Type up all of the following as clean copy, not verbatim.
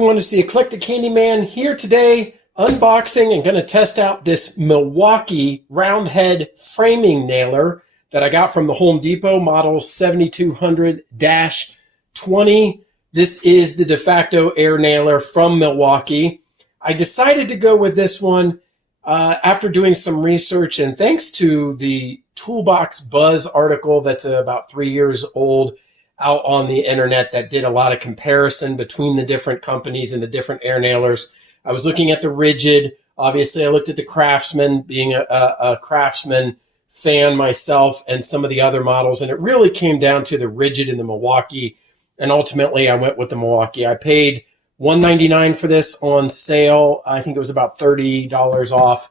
everyone, it's the Eclectic Candyman here today, unboxing and going to test out this Milwaukee round head framing nailer that I got from the Home Depot, model 7200-20. This is the de facto air nailer from Milwaukee. I decided to go with this one after doing some research, and thanks to the Toolbox Buzz article that's about 3 years old out on the internet that did a lot of comparison between the different companies and the different air nailers. I was looking at the Rigid. Obviously, I looked at the Craftsman, being a Craftsman fan myself, and some of the other models, and it really came down to the Rigid and the Milwaukee, and ultimately I went with the Milwaukee. I paid $199 for this on sale. I think it was about $30 off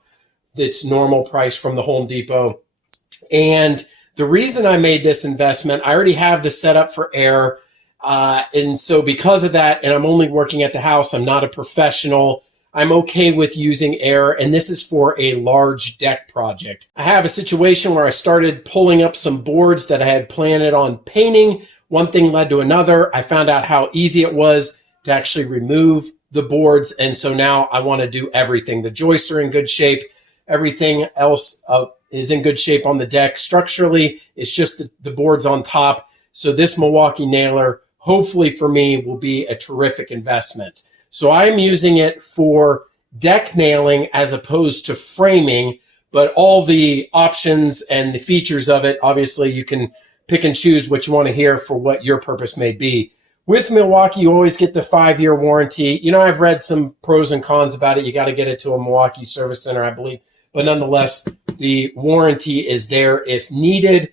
its normal price from the Home Depot. And the reason I made this investment, I already have the setup for air. And so because of that, and I'm only working at the house, I'm not a professional, I'm okay with using air. And this is for a large deck project. I have a situation where I started pulling up some boards that I had planned on painting. One thing led to another. I found out how easy it was to actually remove the boards. And so now I want to do everything. The joists are in good shape. Everything else is in good shape on the deck. Structurally, it's just the boards on top. So this Milwaukee nailer, hopefully for me, will be a terrific investment. So I'm using it for deck nailing as opposed to framing, but all the options and the features of it, obviously you can pick and choose what you want to hear for what your purpose may be. With Milwaukee, you always get the 5-year warranty. You know, I've read some pros and cons about it. You got to get it to a Milwaukee service center, I believe. But nonetheless, the warranty is there if needed.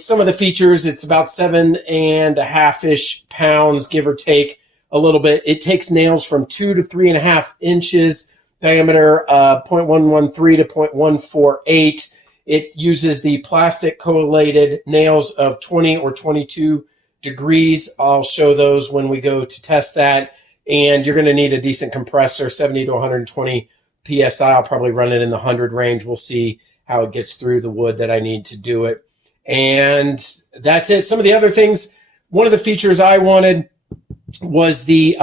Some of the features, it's about 7.5-ish pounds, give or take a little bit. It takes nails from 2 to 3.5 inches diameter, 0.113 to 0.148. It uses the plastic collated nails of 20 or 22 degrees. I'll show those when we go to test that. And you're going to need a decent compressor, 70 to 120 PSI. I'll probably run it in the 100 range. We'll see how it gets through the wood that I need to do it. And that's it. Some of the other things, one of the features I wanted was the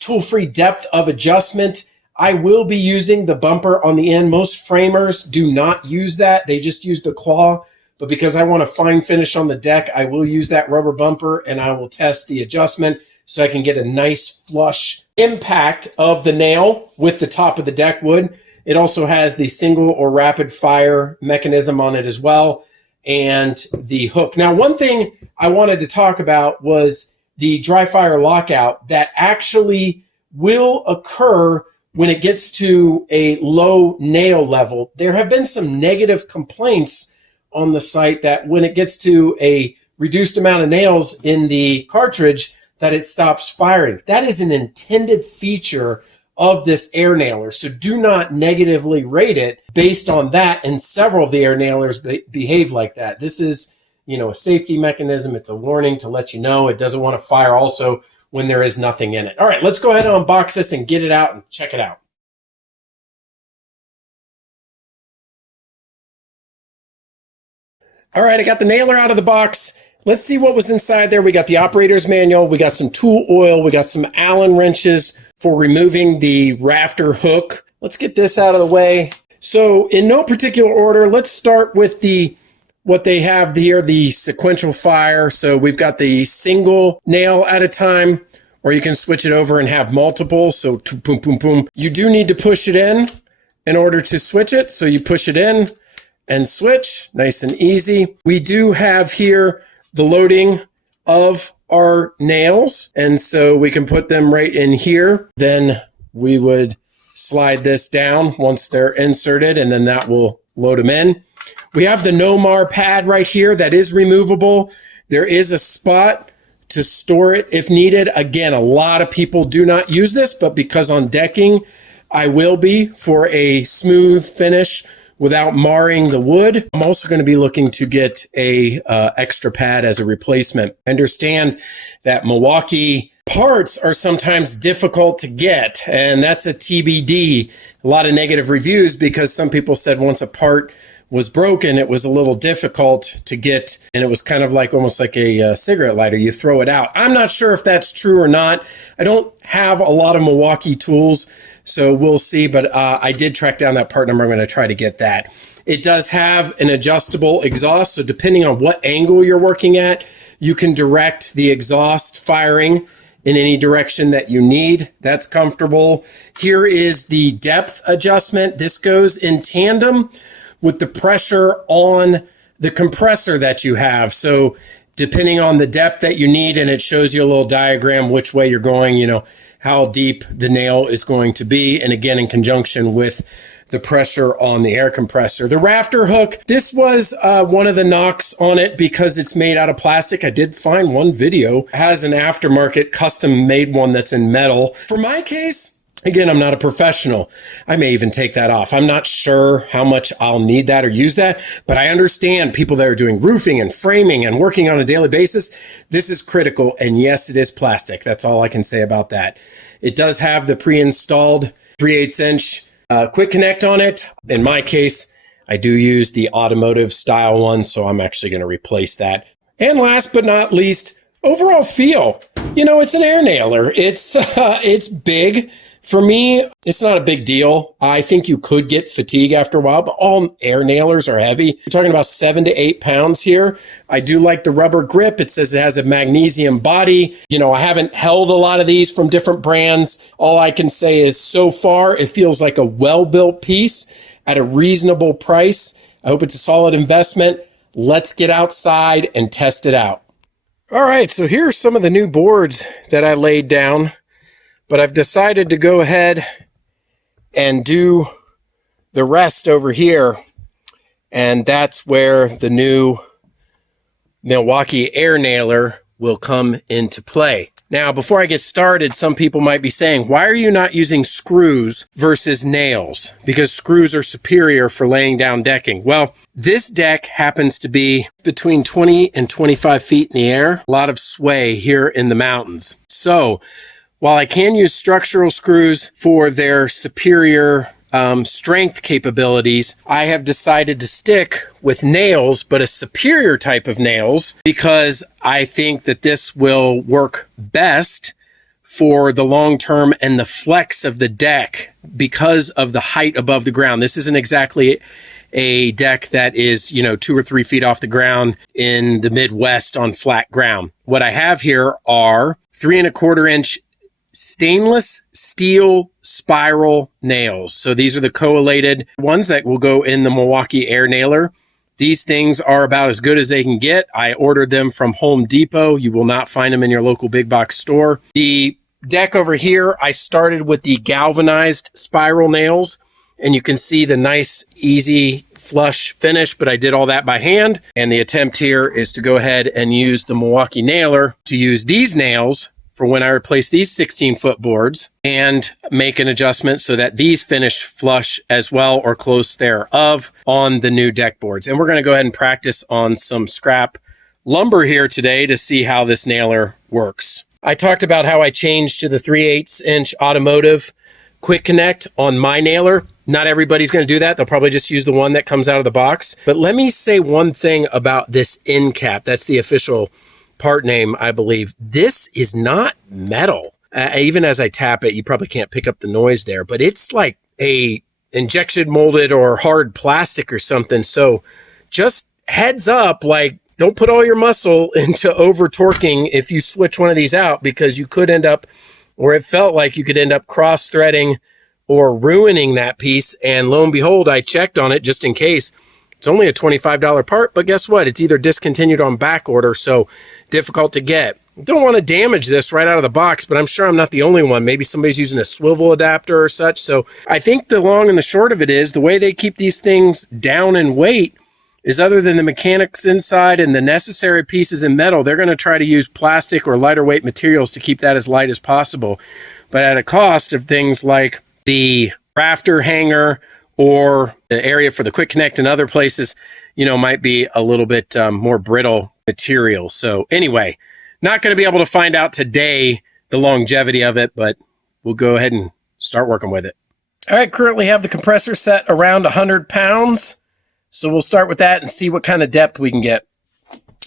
tool-free depth of adjustment. I will be using the bumper on the end. Most framers do not use that. They just use the claw. But because I want a fine finish on the deck, I will use that rubber bumper, and I will test the adjustment so I can get a nice flush impact of the nail with the top of the deck wood. It also has the single or rapid fire mechanism on it as well, and the hook. Now, one thing I wanted to talk about was the dry fire lockout that actually will occur when it gets to a low nail level. There have been some negative complaints on the site that when it gets to a reduced amount of nails in the cartridge, that it stops firing. That is an intended feature of this air nailer. So do not negatively rate it based on that. And several of the air nailers behave like that. This is, a safety mechanism. It's a warning to let you know it doesn't want to fire also when there is nothing in it. All right, let's go ahead and unbox this and get it out and check it out. All right, I got the nailer out of the box. Let's see what was inside there. We got the operator's manual. We got some tool oil. We got some Allen wrenches for removing the rafter hook. Let's get this out of the way. So in no particular order, let's start with what they have here, the sequential fire. So we've got the single nail at a time, or you can switch it over and have multiple. So boom, boom, boom. You do need to push it in order to switch it. So you push it in and switch, nice and easy. We do have here the loading of our nails, and so we can put them right in here. Then we would slide this down once they're inserted, and then that will load them in. We have the Nomar pad right here that is removable. There is a spot to store it if needed. Again, a lot of people do not use this, but because on decking, I will be for a smooth finish without marring the wood. I'm also going to be looking to get a extra pad as a replacement. I understand that Milwaukee parts are sometimes difficult to get, and that's a TBD. A lot of negative reviews because some people said once a part was broken, it was a little difficult to get, and it was kind of like almost like a cigarette lighter. You throw it out. I'm not sure if that's true or not. I don't have a lot of Milwaukee tools, so we'll see, but I did track down that part number. I'm going to try to get that. It does have an adjustable exhaust, so depending on what angle you're working at, you can direct the exhaust firing in any direction that you need. That's comfortable. Here is the depth adjustment. This goes in tandem with the pressure on the compressor that you have. So depending on the depth that you need, and it shows you a little diagram which way you're going, you know, how deep the nail is going to be. And again, in conjunction with the pressure on the air compressor. The rafter hook, this was one of the knocks on it because it's made out of plastic. I did find one video, it has an aftermarket custom made one that's in metal. For my case, again, I'm not a professional. I may even take that off. I'm not sure how much I'll need that or use that, but I understand people that are doing roofing and framing and working on a daily basis. This is critical. And yes, it is plastic. That's all I can say about that. It does have the pre-installed 3/8 inch quick connect on it. In my case, I do use the automotive style one, so I'm actually going to replace that. And last but not least, overall feel. You know, it's an air nailer. It's big. For me, it's not a big deal. I think you could get fatigue after a while, but all air nailers are heavy. You're talking about 7 to 8 pounds here. I do like the rubber grip. It says it has a magnesium body. You know, I haven't held a lot of these from different brands. All I can say is so far, it feels like a well-built piece at a reasonable price. I hope it's a solid investment. Let's get outside and test it out. All right, so here are some of the new boards that I laid down. But I've decided to go ahead and do the rest over here. And that's where the new Milwaukee air nailer will come into play. Now, before I get started, some people might be saying, why are you not using screws versus nails? Because screws are superior for laying down decking. Well, this deck happens to be between 20 and 25 feet in the air. A lot of sway here in the mountains. So, while I can use structural screws for their superior strength capabilities, I have decided to stick with nails, but a superior type of nails, because I think that this will work best for the long term and the flex of the deck because of the height above the ground. This isn't exactly a deck that is, 2 or 3 feet off the ground in the Midwest on flat ground. What I have here are 3¼ inch stainless steel spiral nails. So these are the collated ones that will go in the Milwaukee air nailer. These things are about as good as they can get. I ordered them from Home Depot. You will not find them in your local big box store. The deck over here, I started with the galvanized spiral nails, and you can see the nice, easy, flush finish, but I did all that by hand. And the attempt here is to go ahead and use the Milwaukee nailer to use these nails for when I replace these 16-foot boards and make an adjustment so that these finish flush as well or close thereof on the new deck boards. And we're going to go ahead and practice on some scrap lumber here today to see how this nailer works. I talked about how I changed to the 3/8 inch automotive quick connect on my nailer. Not everybody's going to do that. They'll probably just use the one that comes out of the box. But let me say one thing about this end cap. That's the official part name, I believe. This is not metal. Even as I tap it, you probably can't pick up the noise there, but it's like a injection molded or hard plastic or something. So just heads up, like, don't put all your muscle into over torquing if you switch one of these out, because you could end up, or it felt like you could end up cross threading or ruining that piece. And lo and behold, I checked on it just in case. It's only a $25 part, but guess what? It's either discontinued on back order, so difficult to get. Don't want to damage this right out of the box, but I'm sure I'm not the only one. Maybe somebody's using a swivel adapter or such. So I think the long and the short of it is the way they keep these things down in weight is, other than the mechanics inside and the necessary pieces in metal, they're going to try to use plastic or lighter weight materials to keep that as light as possible, but at a cost of things like the rafter hanger or the area for the quick connect and other places, might be a little bit more brittle material. So anyway, not going to be able to find out today the longevity of it, but we'll go ahead and start working with it. All right, currently have the compressor set around 100 pounds. So we'll start with that and see what kind of depth we can get.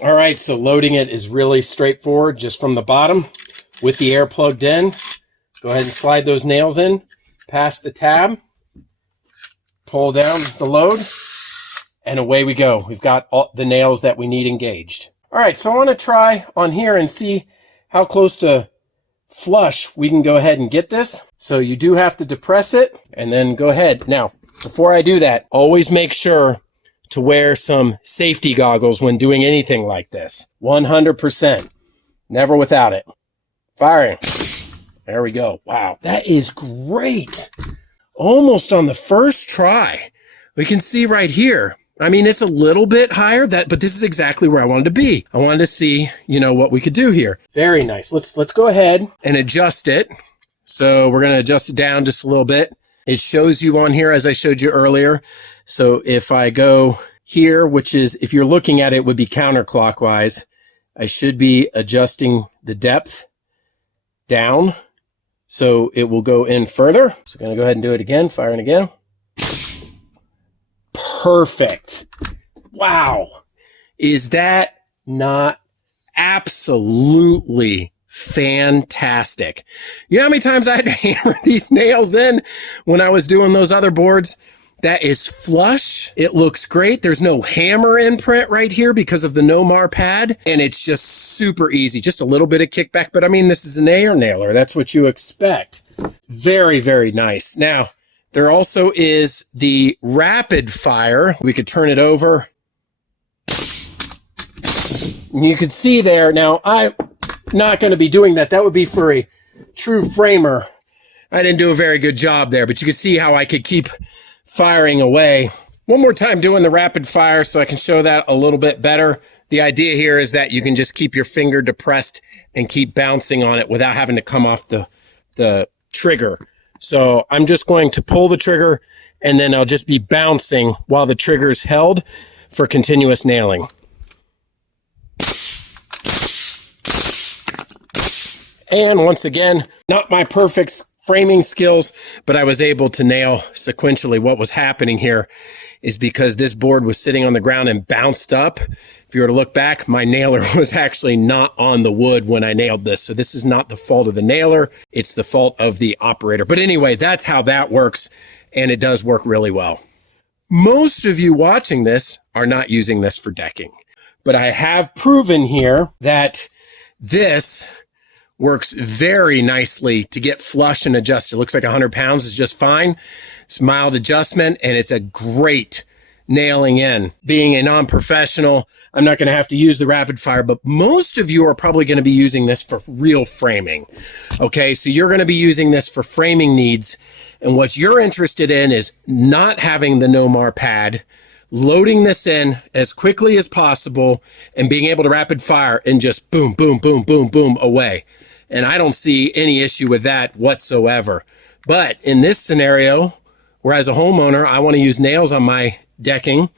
All right, so loading it is really straightforward, just from the bottom with the air plugged in. Go ahead and slide those nails in, past the tab, pull down the load, and away we go. We've got all the nails that we need engaged. All right, so I want to try on here and see how close to flush we can go ahead and get this. So you do have to depress it and then go ahead. Now, before I do that, always make sure to wear some safety goggles when doing anything like this. 100%. Never without it. Firing. There we go. Wow, that is great. Almost on the first try. We can see right here. I mean, it's a little bit higher, but this is exactly where I wanted to be. I wanted to see, what we could do here. Very nice. Let's go ahead and adjust it. So we're going to adjust it down just a little bit. It shows you on here, as I showed you earlier. So if I go here, which is, if you're looking at it, would be counterclockwise, I should be adjusting the depth down so it will go in further. So I'm going to go ahead and do it again, firing again. Perfect. Wow. Is that not absolutely fantastic? You know how many times I had to hammer these nails in when I was doing those other boards? That is flush. It looks great. There's no hammer imprint right here because of the No-Mar pad. And it's just super easy. Just a little bit of kickback. But I mean, this is an air nailer. That's what you expect. Very, very nice. Now, there also is the rapid fire. We could turn it over. You can see there. Now, I'm not going to be doing that. That would be for a true framer. I didn't do a very good job there, but you can see how I could keep firing away. One more time doing the rapid fire so I can show that a little bit better. The idea here is that you can just keep your finger depressed and keep bouncing on it without having to come off the trigger. So I'm just going to pull the trigger and then I'll just be bouncing while the trigger's held for continuous nailing. And once again, not my perfect framing skills, but I was able to nail sequentially. What was happening here is because this board was sitting on the ground and bounced up. If you were to look back, my nailer was actually not on the wood when I nailed this. So this is not the fault of the nailer. It's the fault of the operator. But anyway, that's how that works. And it does work really well. Most of you watching this are not using this for decking, but I have proven here that this works very nicely to get flush and adjust. It looks like 100 pounds is just fine. It's mild adjustment and it's a great nailing in. Being a non-professional, I'm not going to have to use the rapid fire, but most of you are probably going to be using this for real framing. Okay, so you're going to be using this for framing needs. And what you're interested in is not having the No-Mar pad, loading this in as quickly as possible and being able to rapid fire and just boom, boom, boom, boom, boom away. And I don't see any issue with that whatsoever. But in this scenario, where as a homeowner, I want to use nails on my decking,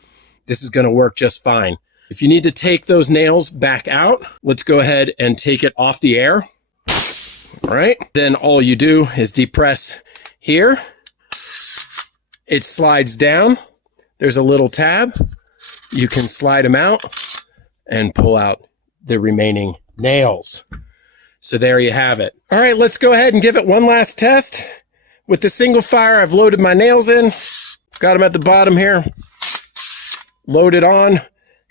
this is going to work just fine. If you need to take those nails back out, let's go ahead and take it off the air. All right. Then all you do is depress here. It slides down. There's a little tab. You can slide them out and pull out the remaining nails. So there you have it. All right, let's go ahead and give it one last test. With the single fire, I've loaded my nails in. Got them at the bottom here. Loaded on.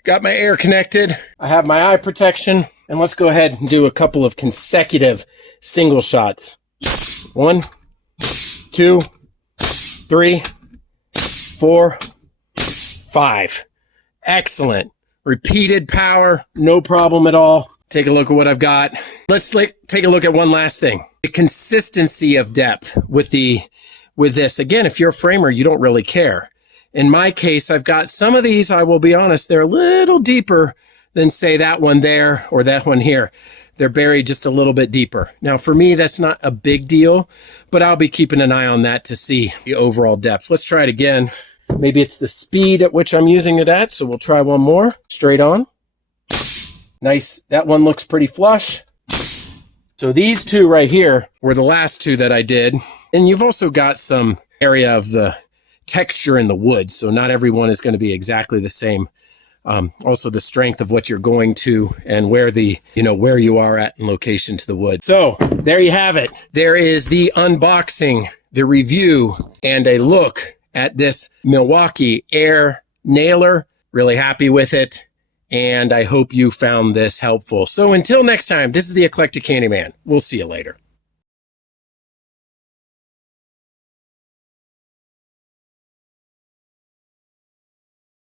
Got my air connected. I have my eye protection. And let's go ahead and do a couple of consecutive single shots. 1, 2, 3, 4, 5. Excellent. Repeated power, no problem at all. Take a look at what I've got. Let's take a look at one last thing. The consistency of depth with this. Again, if you're a framer, you don't really care. In my case, I've got some of these, I will be honest, they're a little deeper than say that one there or that one here. They're buried just a little bit deeper. Now for me, that's not a big deal, but I'll be keeping an eye on that to see the overall depth. Let's try it again. Maybe it's the speed at which I'm using it at. So we'll try one more straight on. Nice. That one looks pretty flush. So these two right here were the last two that I did. And you've also got some area of the texture in the wood. So not everyone is going to be exactly the same. Also the strength of what you're going to and where where you are at in location to the wood. So there you have it. There is the unboxing, the review, and a look at this Milwaukee air nailer. Really happy with it. And I hope you found this helpful. So until next time, this is the Eclectic Candyman. We'll see you later.